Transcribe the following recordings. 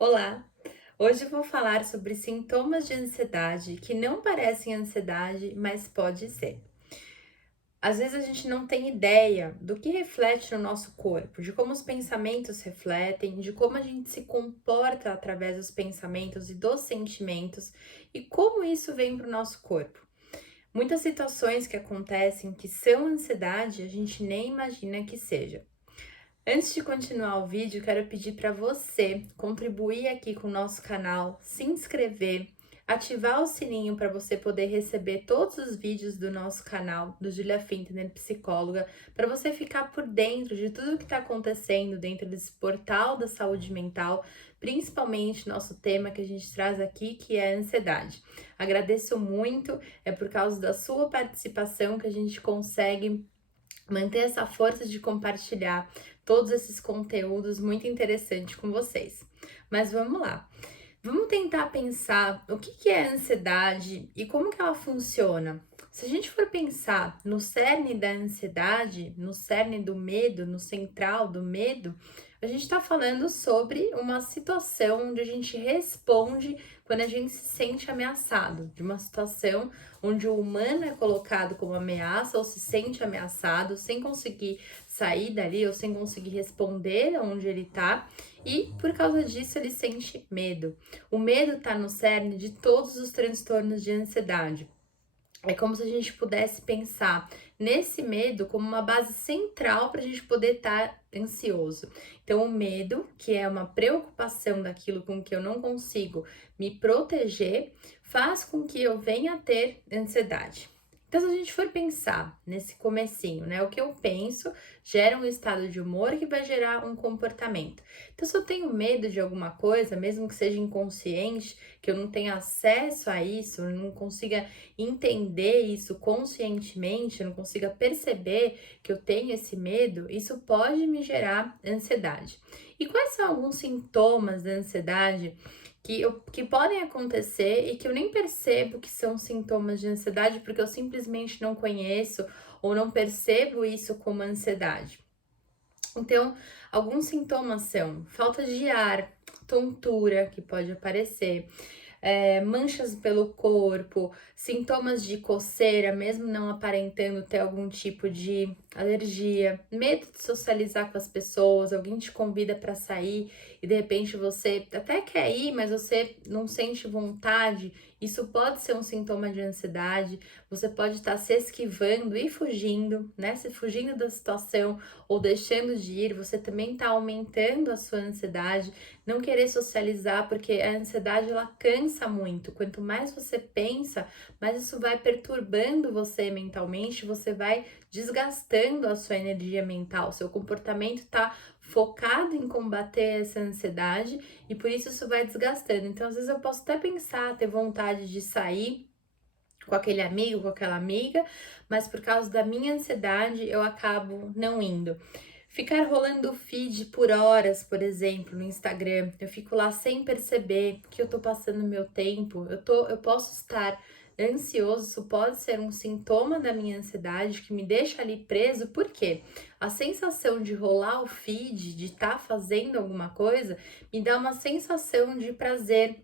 Olá! Hoje eu vou falar sobre sintomas de ansiedade que não parecem ansiedade, mas pode ser. Às vezes a gente não tem ideia do que reflete no nosso corpo, de como os pensamentos refletem, de como a gente se comporta através dos pensamentos e dos sentimentos e como isso vem para o nosso corpo. Muitas situações que acontecem que são ansiedade, a gente nem imagina que seja. Antes de continuar o vídeo, quero pedir para você contribuir aqui com o nosso canal, se inscrever, ativar o sininho para você poder receber todos os vídeos do nosso canal, do Julia Fintner Psicóloga, para você ficar por dentro de tudo o que está acontecendo dentro desse portal da saúde mental, principalmente nosso tema que a gente traz aqui, que é a ansiedade. Agradeço muito, é por causa da sua participação que a gente consegue manter essa força de compartilhar todos esses conteúdos muito interessantes com vocês. Mas vamos lá. Vamos tentar pensar o que é a ansiedade e como que ela funciona. Se a gente for pensar no cerne da ansiedade, no cerne do medo, no central do medo, a gente está falando sobre uma situação onde a gente responde quando a gente se sente ameaçado, de uma situação onde o humano é colocado como ameaça ou se sente ameaçado, sem conseguir sair dali ou sem conseguir responder onde ele está, e por causa disso ele sente medo. O medo está no cerne de todos os transtornos de ansiedade. É como se a gente pudesse pensar nesse medo como uma base central para a gente poder estar ansioso. Então, o medo, que é uma preocupação daquilo com que eu não consigo me proteger, faz com que eu venha a ter ansiedade. Então, se a gente for pensar nesse comecinho, né? O que eu penso gera um estado de humor que vai gerar um comportamento. Então, se eu tenho medo de alguma coisa, mesmo que seja inconsciente, que eu não tenha acesso a isso, eu não consiga entender isso conscientemente, eu não consiga perceber que eu tenho esse medo, isso pode me gerar ansiedade. E quais são alguns sintomas da ansiedade que podem acontecer e que eu nem percebo que são sintomas de ansiedade porque eu simplesmente não conheço ou não percebo isso como ansiedade? Então, alguns sintomas são falta de ar, tontura que pode aparecer, manchas pelo corpo, sintomas de coceira, mesmo não aparentando ter algum tipo de alergia, medo de socializar com as pessoas, alguém te convida para sair e de repente você até quer ir, mas você não sente vontade. Isso pode ser um sintoma de ansiedade. Você pode estar se esquivando e fugindo, né? Se fugindo da situação ou deixando de ir, você também está aumentando a sua ansiedade. Não querer socializar, porque a ansiedade ela cansa muito. Quanto mais você pensa, mais isso vai perturbando você mentalmente, você vai desgastando a sua energia mental. Seu comportamento está focado em combater essa ansiedade e por isso vai desgastando. Então, às vezes eu posso até pensar, ter vontade de sair com aquele amigo, com aquela amiga, mas por causa da minha ansiedade eu acabo não indo. Ficar rolando o feed por horas, por exemplo, no Instagram, eu fico lá sem perceber que eu tô passando meu tempo, eu posso estar ansioso, isso pode ser um sintoma da minha ansiedade que me deixa ali preso, porque a sensação de rolar o feed, de estar fazendo alguma coisa, me dá uma sensação de prazer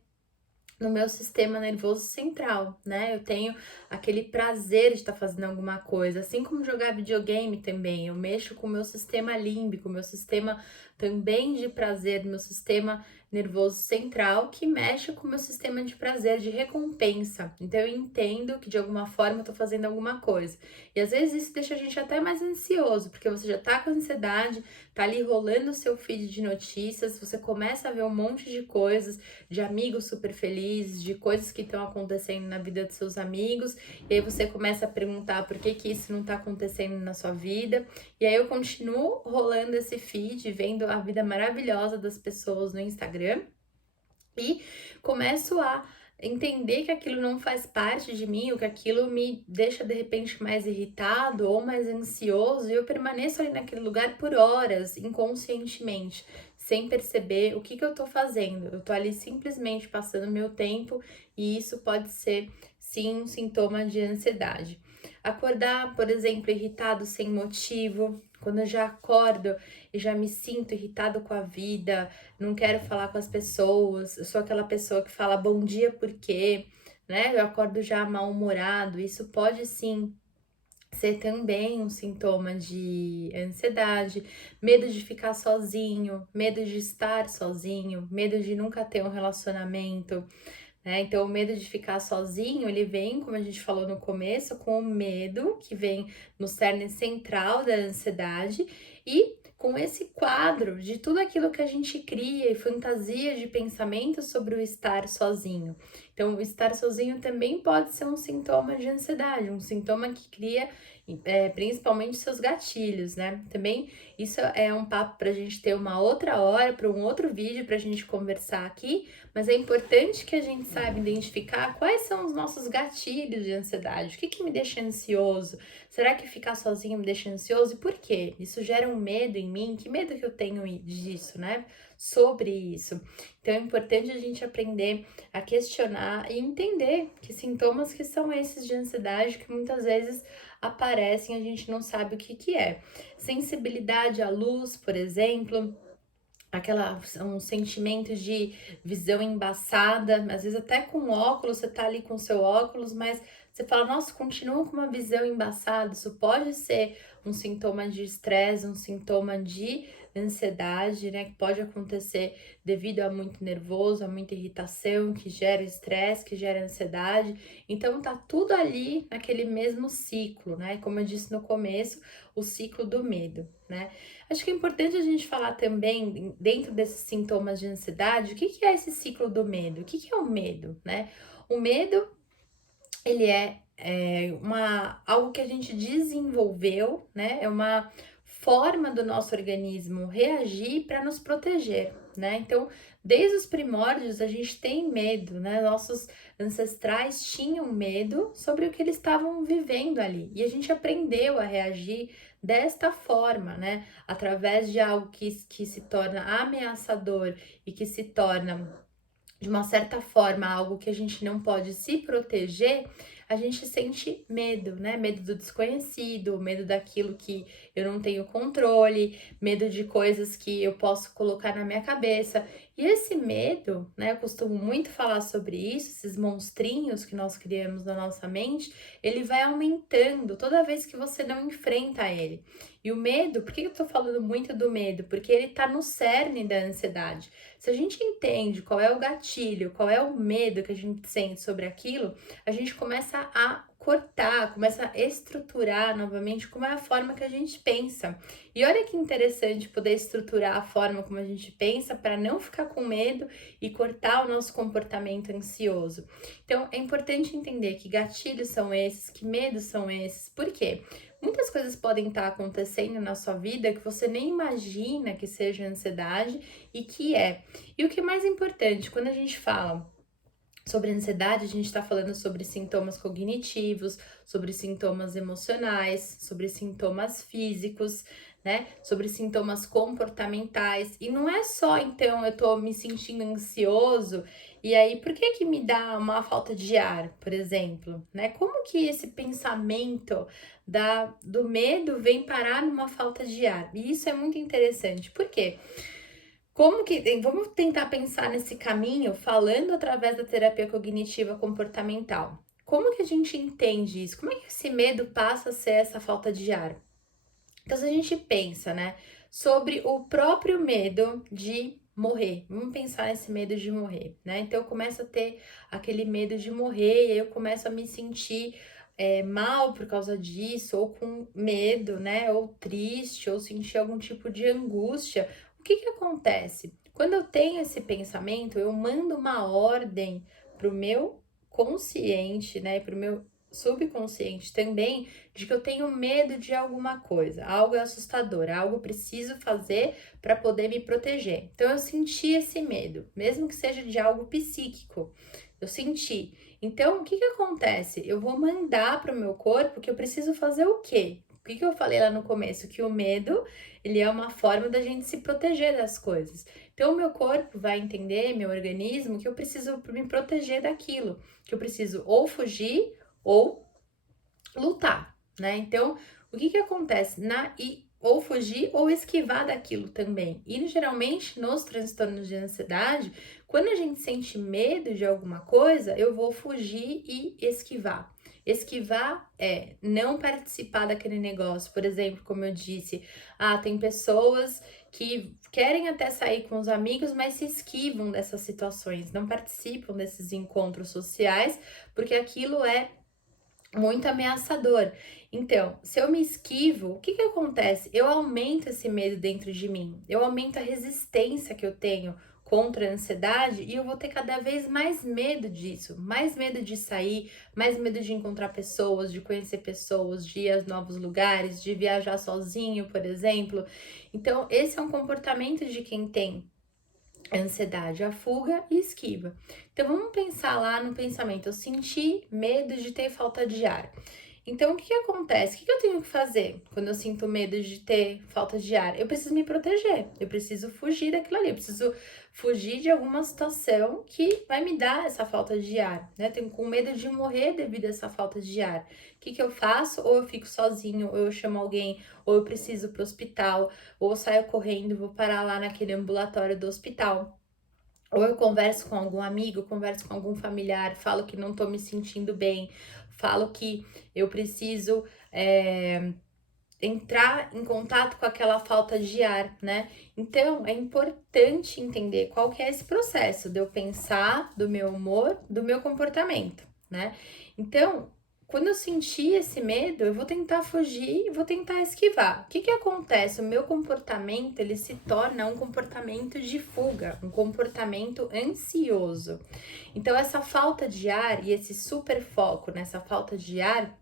no meu sistema nervoso central, né? Eu tenho aquele prazer de estar fazendo alguma coisa, assim como jogar videogame também. Eu mexo com o meu sistema límbico, meu sistema também de prazer, meu sistema nervoso central, que mexe com o meu sistema de prazer, de recompensa. Então eu entendo que de alguma forma eu tô fazendo alguma coisa. E às vezes isso deixa a gente até mais ansioso, porque você já tá com ansiedade, tá ali rolando o seu feed de notícias, você começa a ver um monte de coisas, de amigos super felizes, de coisas que estão acontecendo na vida dos seus amigos, e aí você começa a perguntar por que que isso não tá acontecendo na sua vida, e aí eu continuo rolando esse feed, vendo a vida maravilhosa das pessoas no Instagram, e começo a entender que aquilo não faz parte de mim, ou que aquilo me deixa de repente mais irritado ou mais ansioso, e eu permaneço ali naquele lugar por horas, inconscientemente, sem perceber o que que eu tô fazendo. Eu tô ali simplesmente passando meu tempo, e isso pode ser sim um sintoma de ansiedade. Acordar, por exemplo, irritado sem motivo, quando eu já acordo e já me sinto irritado com a vida, não quero falar com as pessoas, eu sou aquela pessoa que fala bom dia por quê, né? Eu acordo já mal-humorado, isso pode sim ser também um sintoma de ansiedade, medo de ficar sozinho, medo de estar sozinho, medo de nunca ter um relacionamento, né? Então, o medo de ficar sozinho, ele vem, como a gente falou no começo, com o medo que vem no cerne central da ansiedade e com esse quadro de tudo aquilo que a gente cria e fantasia de pensamento sobre o estar sozinho. Então, o estar sozinho também pode ser um sintoma de ansiedade, um sintoma que cria principalmente seus gatilhos, né? Também isso é um papo para a gente ter uma outra hora, para um outro vídeo para a gente conversar aqui, mas é importante que a gente saiba identificar quais são os nossos gatilhos de ansiedade. O que me deixa ansioso? Será que ficar sozinho me deixa ansioso? E por quê? Isso gera um medo em mim? Que medo que eu tenho disso, né? Sobre isso. Então é importante a gente aprender a questionar e entender que sintomas que são esses de ansiedade que muitas vezes aparecem, a gente não sabe o que é. Sensibilidade à luz, por exemplo, um sentimento de visão embaçada, às vezes até com óculos, você tá ali com seu óculos, mas você fala, nossa, continua com uma visão embaçada. Isso pode ser um sintoma de estresse, um sintoma de ansiedade, né? Que pode acontecer devido a muito nervoso, a muita irritação, que gera estresse, que gera ansiedade. Então tá tudo ali naquele mesmo ciclo, né? Como eu disse no começo, o ciclo do medo, né? Acho que é importante a gente falar também, dentro desses sintomas de ansiedade, o que é esse ciclo do medo? O que é o medo, né? O medo, ele algo que a gente desenvolveu, né? É uma forma do nosso organismo reagir para nos proteger, né? Então, desde os primórdios, a gente tem medo, né? Nossos ancestrais tinham medo sobre o que eles estavam vivendo ali. E a gente aprendeu a reagir desta forma, né? Através de algo que se torna ameaçador e que se torna de uma certa forma, algo que a gente não pode se proteger, a gente sente medo, né? Medo do desconhecido, medo daquilo que eu não tenho controle, medo de coisas que eu posso colocar na minha cabeça. E esse medo, né? Eu costumo muito falar sobre isso, esses monstrinhos que nós criamos na nossa mente, ele vai aumentando toda vez que você não enfrenta ele. E o medo, por que eu tô falando muito do medo? Porque ele tá no cerne da ansiedade. Se a gente entende qual é o gatilho, qual é o medo que a gente sente sobre aquilo, a gente começa a cortar, começa a estruturar novamente como é a forma que a gente pensa. E olha que interessante poder estruturar a forma como a gente pensa para não ficar com medo e cortar o nosso comportamento ansioso. Então, é importante entender que gatilhos são esses, que medos são esses. Por quê? Muitas coisas podem estar acontecendo na sua vida que você nem imagina que seja ansiedade e que é. E o que é mais importante, quando a gente fala sobre ansiedade, a gente está falando sobre sintomas cognitivos, sobre sintomas emocionais, sobre sintomas físicos, né? Sobre sintomas comportamentais. E não é só, então, eu tô me sentindo ansioso e aí, por que me dá uma falta de ar, por exemplo, né? Como que esse pensamento do medo vem parar numa falta de ar? E isso é muito interessante. Por quê? Vamos tentar pensar nesse caminho falando através da terapia cognitiva comportamental. Como que a gente entende isso? Como é que esse medo passa a ser essa falta de ar? Então, se a gente pensa, né, sobre o próprio medo de morrer, vamos pensar nesse medo de morrer, né? Então, eu começo a ter aquele medo de morrer, e aí eu começo a me sentir mal por causa disso, ou com medo, né? Ou triste, ou sentir algum tipo de angústia. O que acontece? Quando eu tenho esse pensamento, eu mando uma ordem pro meu consciente, né? Pro meu subconsciente também, de que eu tenho medo de alguma coisa, algo é assustador, algo preciso fazer para poder me proteger. Então eu senti esse medo, mesmo que seja de algo psíquico, eu senti. Então o que acontece? Eu vou mandar para o meu corpo que eu preciso fazer o quê? O que eu falei lá no começo? Que o medo, ele é uma forma da gente se proteger das coisas. Então, o meu corpo vai entender, meu organismo, que eu preciso me proteger daquilo. Que eu preciso ou fugir ou lutar, né? Então, o que acontece? ou fugir ou esquivar daquilo também. E geralmente nos transtornos de ansiedade, quando a gente sente medo de alguma coisa, eu vou fugir e esquivar. Esquivar é não participar daquele negócio. Por exemplo, como eu disse, tem pessoas que querem até sair com os amigos, mas se esquivam dessas situações, não participam desses encontros sociais, porque aquilo é muito ameaçador. Então, se eu me esquivo, o que acontece? Eu aumento esse medo dentro de mim, eu aumento a resistência que eu tenho contra a ansiedade e eu vou ter cada vez mais medo disso, mais medo de sair, mais medo de encontrar pessoas, de conhecer pessoas, de ir a novos lugares, de viajar sozinho, por exemplo. Então, esse é um comportamento de quem tem ansiedade, a fuga e esquiva. Então vamos pensar lá no pensamento, eu senti medo de ter falta de ar. Então o que acontece? O que eu tenho que fazer quando eu sinto medo de ter falta de ar? Eu preciso me proteger, eu preciso fugir daquilo ali, eu preciso fugir de alguma situação que vai me dar essa falta de ar, né? Tenho com medo de morrer devido a essa falta de ar. O que eu faço? Ou eu fico sozinho, ou eu chamo alguém, ou eu preciso ir para o hospital, ou eu saio correndo e vou parar lá naquele ambulatório do hospital. Ou eu converso com algum amigo, converso com algum familiar, falo que não tô me sentindo bem, falo que eu preciso entrar em contato com aquela falta de ar, né? Então, é importante entender qual que é esse processo de eu pensar do meu humor, do meu comportamento, né? Então, quando eu sentir esse medo, eu vou tentar fugir e vou tentar esquivar. O que acontece? O meu comportamento, ele se torna um comportamento de fuga, um comportamento ansioso. Então, essa falta de ar e esse super foco nessa falta de ar,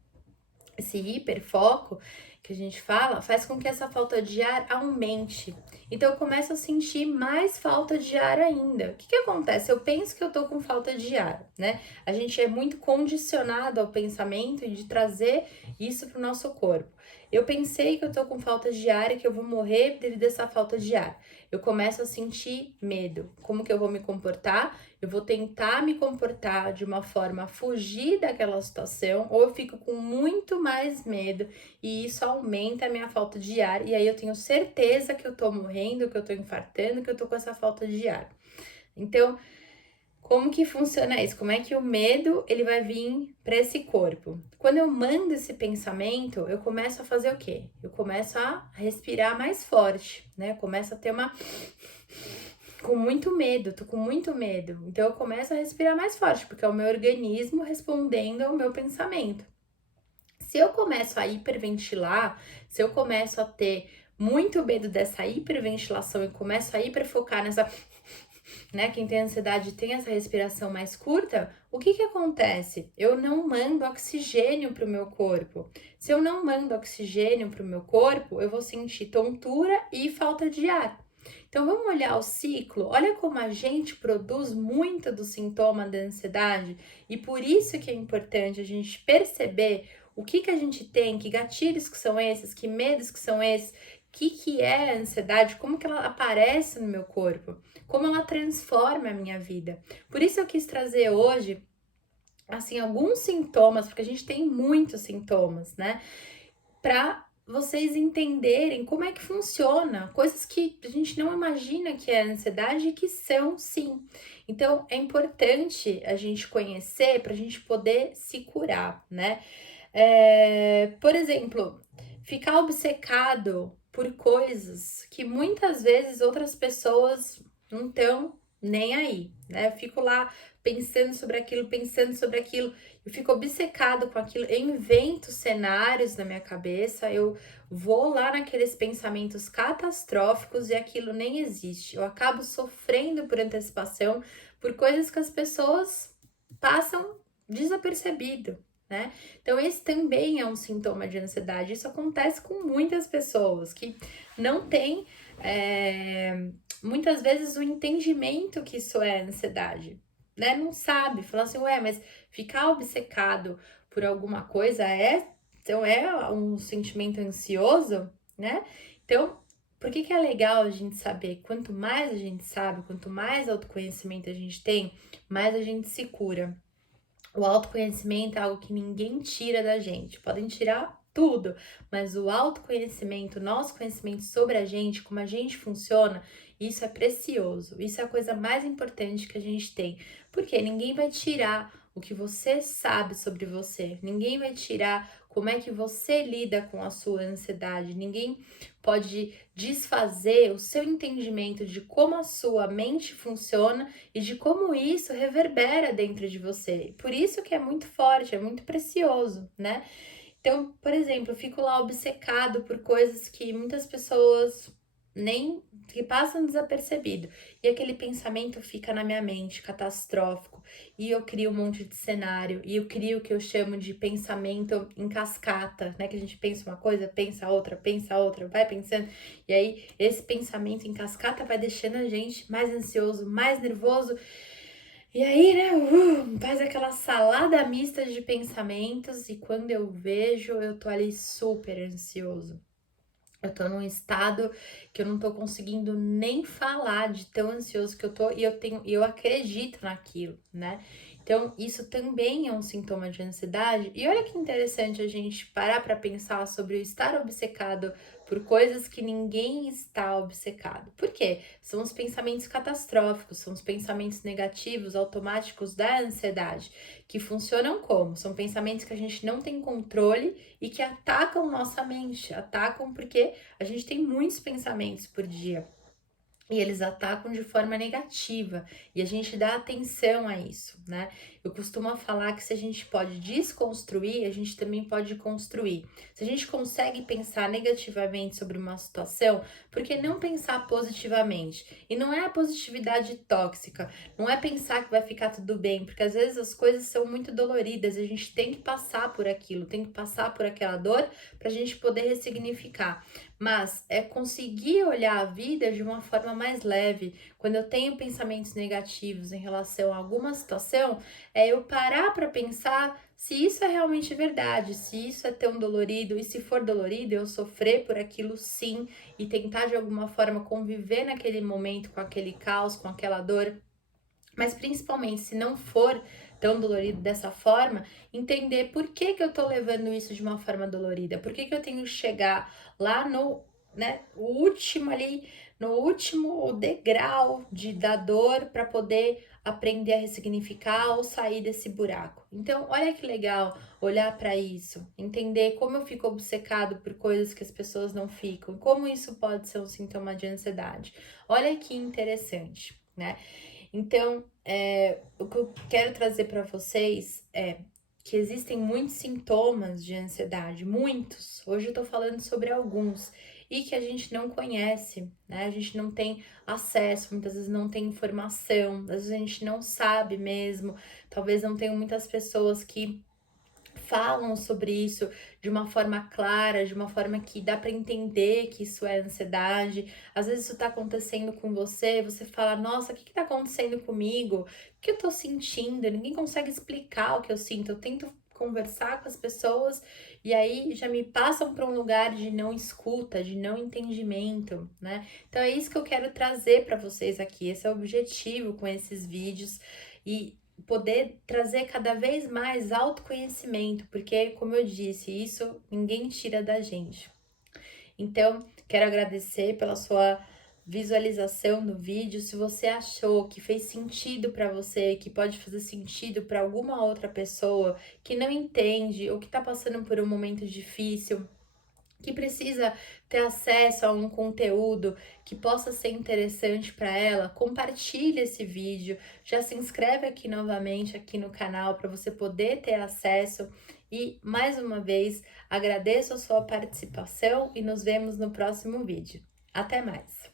esse hiperfoco que a gente fala, faz com que essa falta de ar aumente. Então eu começo a sentir mais falta de ar ainda. O que acontece? Eu penso que eu tô com falta de ar, né? A gente é muito condicionado ao pensamento e de trazer isso pro nosso corpo. Eu pensei que eu tô com falta de ar e que eu vou morrer devido a essa falta de ar. Eu começo a sentir medo. Como que eu vou me comportar? Eu vou tentar me comportar de uma forma a fugir daquela situação, ou eu fico com muito mais medo e isso aumenta a minha falta de ar. E aí eu tenho certeza que eu tô morrendo, que eu tô infartando, que eu tô com essa falta de ar. Então, como que funciona isso? Como é que o medo ele vai vir para esse corpo? Quando eu mando esse pensamento, eu começo a fazer o quê? Eu começo a respirar mais forte, né? Eu começo a ter uma com muito medo, tô com muito medo. Então eu começo a respirar mais forte, porque é o meu organismo respondendo ao meu pensamento. Se eu começo a hiperventilar, se eu começo a ter muito medo dessa hiperventilação e começo a hiperfocar nessa, né, quem tem ansiedade tem essa respiração mais curta, o que acontece? Eu não mando oxigênio para o meu corpo. Se eu não mando oxigênio para o meu corpo, eu vou sentir tontura e falta de ar. Então vamos olhar o ciclo, olha como a gente produz muito do sintoma da ansiedade e por isso que é importante a gente perceber o que a gente tem, que gatilhos que são esses, que medos que são esses, o que é a ansiedade, como que ela aparece no meu corpo, como ela transforma a minha vida. Por isso eu quis trazer hoje, assim, alguns sintomas, porque a gente tem muitos sintomas, né? Para vocês entenderem como é que funciona, coisas que a gente não imagina que é ansiedade e que são sim. Então é importante a gente conhecer para a gente poder se curar, né? Por exemplo, ficar obcecado por coisas que muitas vezes outras pessoas não estão nem aí, né? Eu fico lá pensando sobre aquilo, eu fico obcecado com aquilo, eu invento cenários na minha cabeça, eu vou lá naqueles pensamentos catastróficos e aquilo nem existe. Eu acabo sofrendo por antecipação por coisas que as pessoas passam desapercebido, né? Então, esse também é um sintoma de ansiedade. Isso acontece com muitas pessoas que não têm, muitas vezes, o entendimento que isso é ansiedade, né? Não sabe, fala assim, ué, mas ficar obcecado por alguma coisa então é um sentimento ansioso, né? Então, por que é legal a gente saber? Quanto mais a gente sabe, quanto mais autoconhecimento a gente tem, mais a gente se cura. O autoconhecimento é algo que ninguém tira da gente. Podem tirar tudo, mas o autoconhecimento, o nosso conhecimento sobre a gente, como a gente funciona, isso é precioso. Isso é a coisa mais importante que a gente tem, porque ninguém vai tirar o que você sabe sobre você, ninguém vai tirar como é que você lida com a sua ansiedade, ninguém pode desfazer o seu entendimento de como a sua mente funciona e de como isso reverbera dentro de você. Por isso que é muito forte, é muito precioso, né? Então, por exemplo, eu fico lá obcecado por coisas que muitas pessoas nem que passam desapercebido. E aquele pensamento fica na minha mente, catastrófico, e eu crio um monte de cenário, e eu crio o que eu chamo de pensamento em cascata, né? Que a gente pensa uma coisa, pensa outra, vai pensando, e aí esse pensamento em cascata vai deixando a gente mais ansioso, mais nervoso, e aí, né, faz aquela salada mista de pensamentos e quando eu vejo, eu tô ali super ansioso. Eu tô num estado que eu não tô conseguindo nem falar de tão ansioso que eu tô e eu acredito naquilo, né? Então, isso também é um sintoma de ansiedade. E olha que interessante a gente parar para pensar sobre o estar obcecado por coisas que ninguém está obcecado. Por quê? São os pensamentos catastróficos, são os pensamentos negativos, automáticos da ansiedade, que funcionam como? São pensamentos que a gente não tem controle e que atacam nossa mente, atacam porque a gente tem muitos pensamentos por dia e eles atacam de forma negativa e a gente dá atenção a isso, né? Eu costumo falar que se a gente pode desconstruir, a gente também pode construir. Se a gente consegue pensar negativamente sobre uma situação, por que não pensar positivamente? E não é a positividade tóxica, não é pensar que vai ficar tudo bem, porque às vezes as coisas são muito doloridas, a gente tem que passar por aquilo, tem que passar por aquela dor para a gente poder ressignificar. Mas é conseguir olhar a vida de uma forma mais leve. Quando eu tenho pensamentos negativos em relação a alguma situação, é eu parar para pensar se isso é realmente verdade, se isso é tão dolorido e se for dolorido, eu sofrer por aquilo sim e tentar de alguma forma conviver naquele momento com aquele caos, com aquela dor. Mas principalmente se não for tão dolorido dessa forma, entender por que que eu tô levando isso de uma forma dolorida, por que que eu tenho que chegar lá no, né, o último ali, no último degrau da dor para poder aprender a ressignificar ou sair desse buraco. Então, olha que legal olhar para isso, entender como eu fico obcecado por coisas que as pessoas não ficam, como isso pode ser um sintoma de ansiedade. Olha que interessante, né? Então, o que eu quero trazer para vocês é que existem muitos sintomas de ansiedade, muitos. Hoje eu tô falando sobre alguns e que a gente não conhece, né? A gente não tem acesso, muitas vezes não tem informação, às vezes a gente não sabe mesmo. Talvez não tenham muitas pessoas que falam sobre isso de uma forma clara, de uma forma que dá para entender que isso é ansiedade. Às vezes isso tá acontecendo com você, você fala: "Nossa, o que que tá acontecendo comigo? O que eu tô sentindo?" Ninguém consegue explicar o que eu sinto. Eu tento conversar com as pessoas e aí já me passam para um lugar de não escuta, de não entendimento, né? Então é isso que eu quero trazer para vocês aqui. Esse é o objetivo com esses vídeos e poder trazer cada vez mais autoconhecimento, porque, como eu disse, isso ninguém tira da gente. Então, quero agradecer pela sua visualização do vídeo. Se você achou que fez sentido para você, que pode fazer sentido para alguma outra pessoa que não entende ou que está passando por um momento difícil, que precisa ter acesso a um conteúdo que possa ser interessante para ela, compartilhe esse vídeo, já se inscreve aqui novamente aqui no canal para você poder ter acesso e mais uma vez agradeço a sua participação e nos vemos no próximo vídeo. Até mais!